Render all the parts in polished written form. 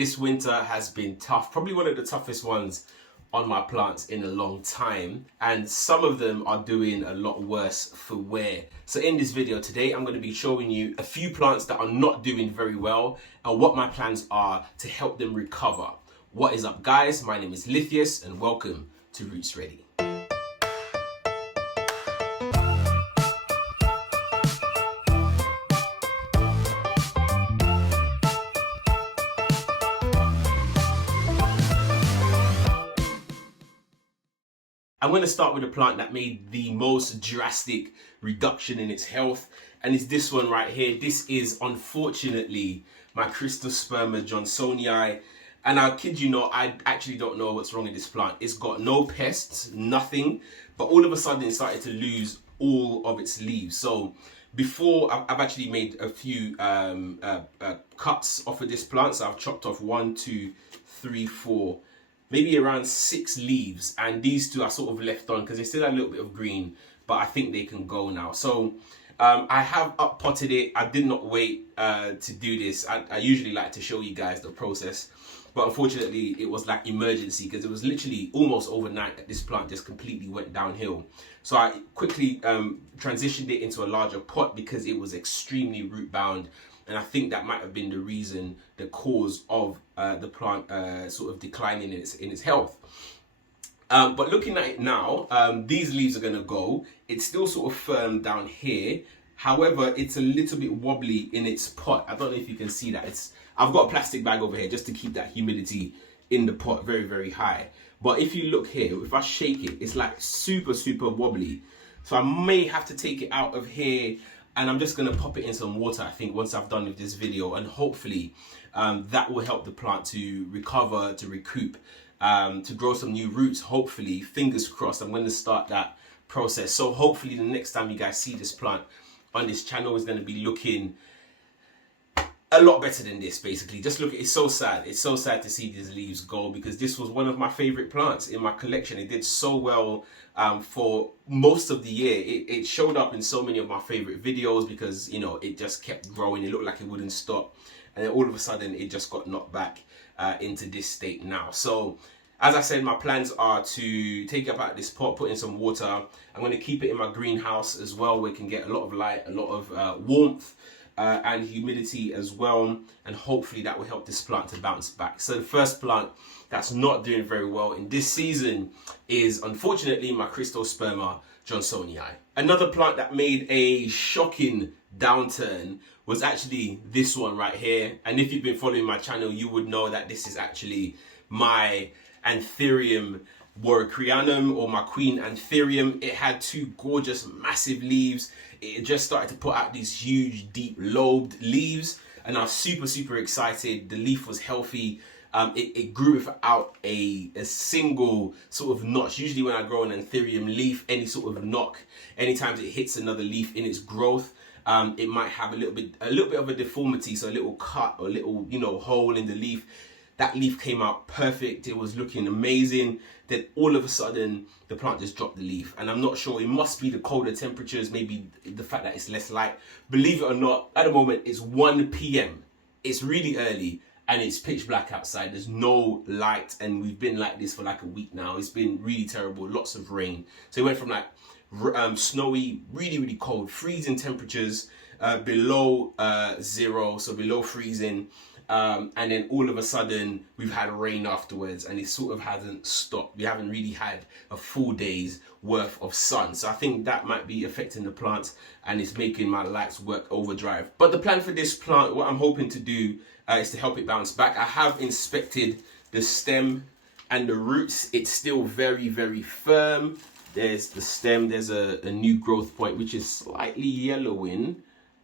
This winter has been tough, probably one of the toughest ones on my plants in a long time, and some of them are doing a lot worse for wear. So in this video today, I'm going to be showing you a few plants that are not doing very well and what my plans are to help them recover. What is up, guys? My name is Lithius and welcome to Roots Ready. I'm going to start with a plant that made the most drastic reduction in its health, and it's this one right here. This is unfortunately my Crystosperma johnsonii, and I kid you not, I actually don't know what's wrong with this plant. It's got no pests, nothing, but all of a sudden it started to lose all of its leaves. So before, I've actually made a few cuts off of this plant. So I've chopped off 1, 2, 3, 4, maybe around 6 leaves, and these two are sort of left on because they still have a little bit of green, but I think they can go now. So I have up potted it. I did not wait to do this. I usually like to show you guys the process, but unfortunately it was like emergency because it was literally almost overnight that this plant just completely went downhill. So I quickly transitioned it into a larger pot because it was extremely root bound. And I think that might have been the reason, the cause of the plant sort of declining in its health. But looking at it now, these leaves are going to go. It's still sort of firm down here. However, it's a little bit wobbly in its pot. I don't know if you can see that. I've got a plastic bag over here just to keep that humidity in the pot very, very high. But if you look here, if I shake it, it's like super, super wobbly. So I may have to take it out of here. And I'm just going to pop it in some water, I think, once I've done with this video. And hopefully that will help the plant to recover, to recoup, to grow some new roots. Hopefully, fingers crossed, I'm going to start that process. So hopefully the next time you guys see this plant on this channel is going to be looking a lot better than this, basically. Just look, it's so sad. It's so sad to see these leaves go because this was one of my favorite plants in my collection. It did so well for most of the year. It showed up in so many of my favorite videos because, you know, it just kept growing. It looked like it wouldn't stop. And then all of a sudden it just got knocked back into this state now. So as I said, my plans are to take it up out of this pot, put in some water. I'm going to keep it in my greenhouse as well, where it can get a lot of light, a lot of warmth. And humidity as well, and hopefully that will help this plant to bounce back. So the first plant that's not doing very well in this season is unfortunately my Crystosperma johnsonii. Another plant that made a shocking downturn was actually this one right here, and if you've been following my channel you would know that this is actually my Anthurium warwickrianum, or my Queen Anthurium. It had 2 gorgeous massive leaves. It just started to put out these huge deep lobed leaves, and I was super excited. The leaf was healthy. It grew without a single sort of notch. Usually when I grow an Anthurium leaf, any sort of knock, anytime it hits another leaf in its growth, it might have a little bit of a deformity, so a little cut or a little, you know, hole in the leaf. That leaf came out perfect. It was looking amazing. Then all of a sudden, the plant just dropped the leaf. And I'm not sure, it must be the colder temperatures, maybe the fact that it's less light. Believe it or not, at the moment, it's 1 p.m. It's really early and it's pitch black outside. There's no light, and we've been like this for like a week now. It's been really terrible, lots of rain. So it went from like snowy, really cold, freezing temperatures, below 0, so below freezing. And then all of a sudden we've had rain afterwards, and it sort of hasn't stopped. We haven't really had a full day's worth of sun. So I think that might be affecting the plants, and it's making my lights work overdrive. But the plan for this plant, what I'm hoping to do is to help it bounce back. I have inspected the stem and the roots. It's still very firm. There's the stem, there's a new growth point which is slightly yellowing,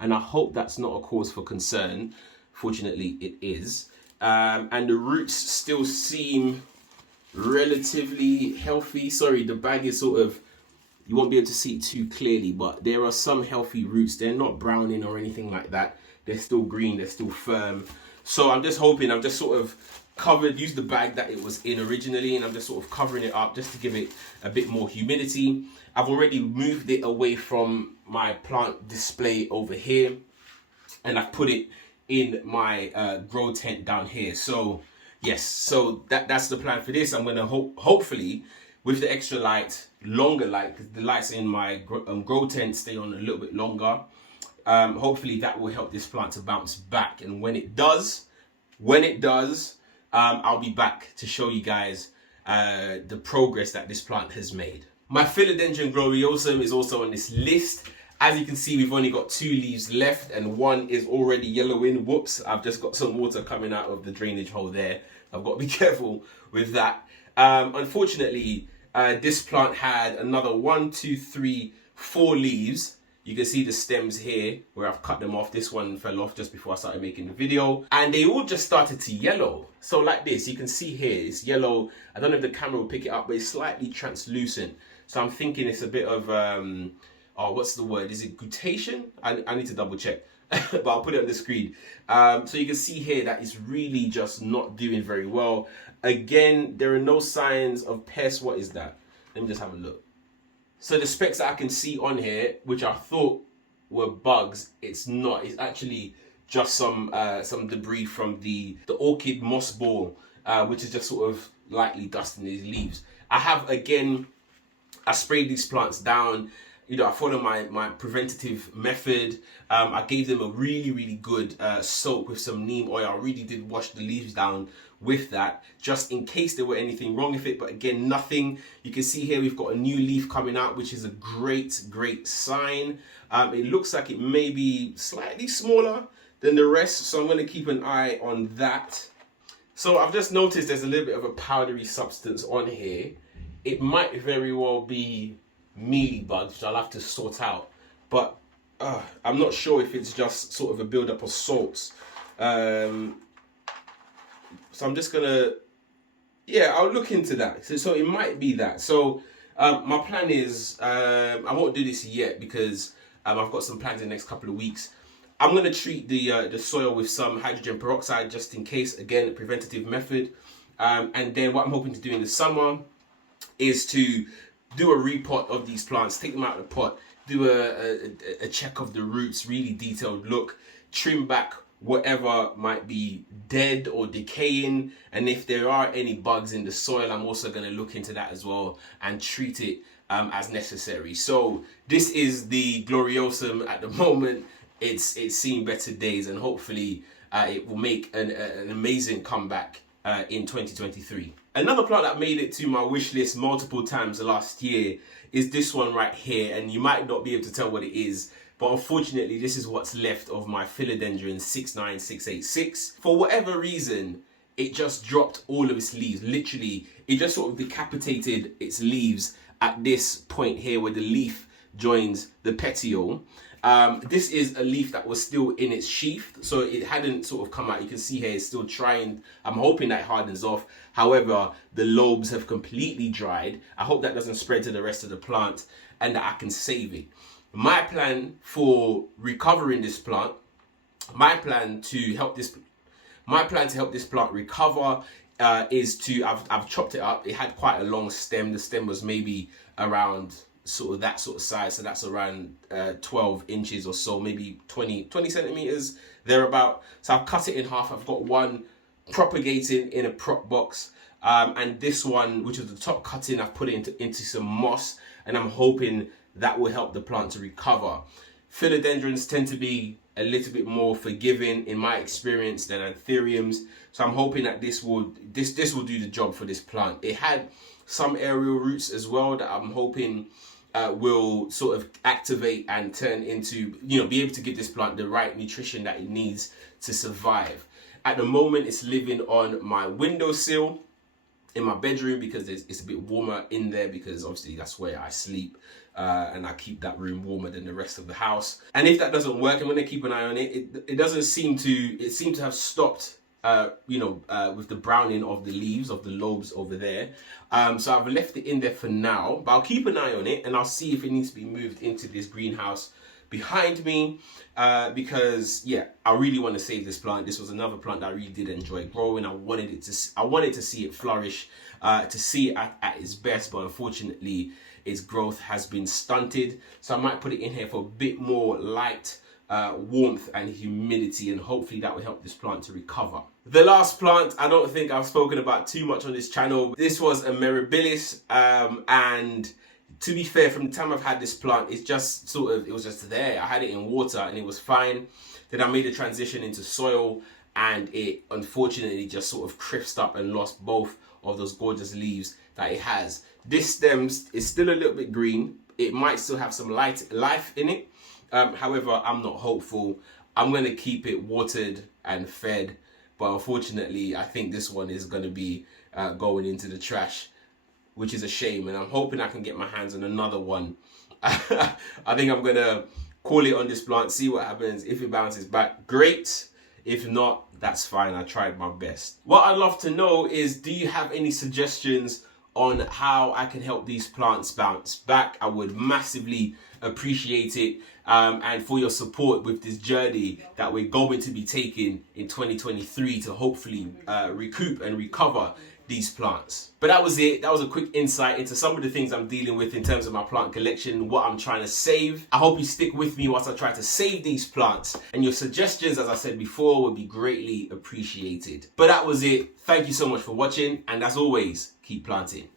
and I hope that's not a cause for concern. Fortunately, it is. And the roots still seem relatively healthy. Sorry, the bag is sort of, you won't be able to see it too clearly, but there are some healthy roots. They're not browning or anything like that. They're still green, they're still firm. So I'm just hoping, I'm just sort of used the bag that it was in originally, and I'm just sort of covering it up just to give it a bit more humidity. I've already moved it away from my plant display over here, and I've put it in my grow tent down here. So yes, so that's the plan for this. I'm gonna hopefully with the extra light, longer light, because the lights in my grow tent stay on a little bit longer. Hopefully that will help this plant to bounce back, and when it does, I'll be back to show you guys the progress that this plant has made. My Philodendron gloriosum is also on this list. As you can see, we've only got 2 leaves left and one is already yellowing. Whoops, I've just got some water coming out of the drainage hole there. I've got to be careful with that. Unfortunately, this plant had another 1, 2, 3, 4 leaves. You can see the stems here where I've cut them off. This one fell off just before I started making the video. And they all just started to yellow. So like this, you can see here, it's yellow. I don't know if the camera will pick it up, but it's slightly translucent. So I'm thinking it's a bit of, oh, what's the word? Is it glutation? I need to double check, but I'll put it on the screen. So you can see here that it's really just not doing very well. Again, there are no signs of pests. What is that? Let me just have a look. So the specks that I can see on here, which I thought were bugs, it's not. It's actually just some debris from the orchid moss ball, which is just sort of lightly dusting these leaves. I sprayed these plants down. You know, I followed my preventative method. I gave them a really good soak with some neem oil. I really did wash the leaves down with that, just in case there were anything wrong with it. But again, nothing. You can see here we've got a new leaf coming out, which is a great sign. It looks like it may be slightly smaller than the rest, so I'm going to keep an eye on that. So I've just noticed there's a little bit of a powdery substance on here. It might very well be mealy bugs, which I'll have to sort out, but I'm not sure if it's just sort of a build-up of salts. So I'm just gonna, I'll look into that. So it might be that. So my plan is, I won't do this yet because I've got some plans in the next couple of weeks. I'm gonna treat the soil with some hydrogen peroxide just in case. Again, a preventative method. And then what I'm hoping to do in the summer is to do a repot of these plants, take them out of the pot, do a check of the roots, really detailed look, trim back whatever might be dead or decaying, and if there are any bugs in the soil, I'm also going to look into that as well and treat it as necessary. So this is the gloriosum at the moment. It's seen better days, and hopefully it will make an amazing comeback in 2023. Another plant that made it to my wish list multiple times last year is this one right here, and you might not be able to tell what it is, but unfortunately this is what's left of my Philodendron 69686. For whatever reason, it just dropped all of its leaves. Literally, it just sort of decapitated its leaves at this point here where the leaf joins the petiole. This is a leaf that was still in its sheath, so it hadn't sort of come out. You can see here it's still trying. I'm hoping that hardens off. However, the lobes have completely dried. I hope that doesn't spread to the rest of the plant and that I can save it. My plan for recovering this plant, my plan to help this plant recover is to, I've chopped it up. It had quite a long stem. The stem was maybe around sort of that sort of size, so that's around 12 inches or so, maybe 20 centimeters thereabout. So I've cut it in half. I've got one propagating in a prop box, and this one, which is the top cutting, I've put it into some moss, and I'm hoping that will help the plant to recover. Philodendrons tend to be a little bit more forgiving in my experience than Anthuriums, so I'm hoping that this will do the job for this plant. It had some aerial roots as well that I'm hoping will sort of activate and turn into, be able to give this plant the right nutrition that it needs to survive. At the moment, it's living on my windowsill in my bedroom because it's a bit warmer in there, because obviously that's where I sleep, and I keep that room warmer than the rest of the house. And if that doesn't work, I'm going to keep an eye on it. It seemed to have stopped with the browning of the leaves, of the lobes over there. So I've left it in there for now, but I'll keep an eye on it and I'll see if it needs to be moved into this greenhouse behind me, because I really want to save this plant. This was another plant that I really did enjoy growing. I wanted to see it flourish, to see it at its best, but unfortunately its growth has been stunted. So I might put it in here for a bit more light, warmth and humidity, and hopefully that will help this plant to recover. The last plant, I don't think I've spoken about too much on this channel. This was a Mirabilis, and to be fair, from the time I've had this plant, it's just sort of, it was just there. I had it in water and it was fine. Then I made a transition into soil and it unfortunately just sort of crisped up and lost both of those gorgeous leaves that it has. This stem is still a little bit green. It might still have some life in it. However, I'm not hopeful. I'm going to keep it watered and fed. But unfortunately, I think this one is going to be going into the trash, which is a shame. And I'm hoping I can get my hands on another one. I think I'm going to call it on this plant, see what happens. If it bounces back, great. If not, that's fine. I tried my best. What I'd love to know is, do you have any suggestions on how I can help these plants bounce back? I would massively appreciate it, and for your support with this journey that we're going to be taking in 2023 to hopefully recoup and recover these plants. But that was it. That was a quick insight into some of the things I'm dealing with in terms of my plant collection, what I'm trying to save. I hope you stick with me whilst I try to save these plants, and your suggestions, as I said before, would be greatly appreciated. But that was it. Thank you so much for watching, and as always, keep planting.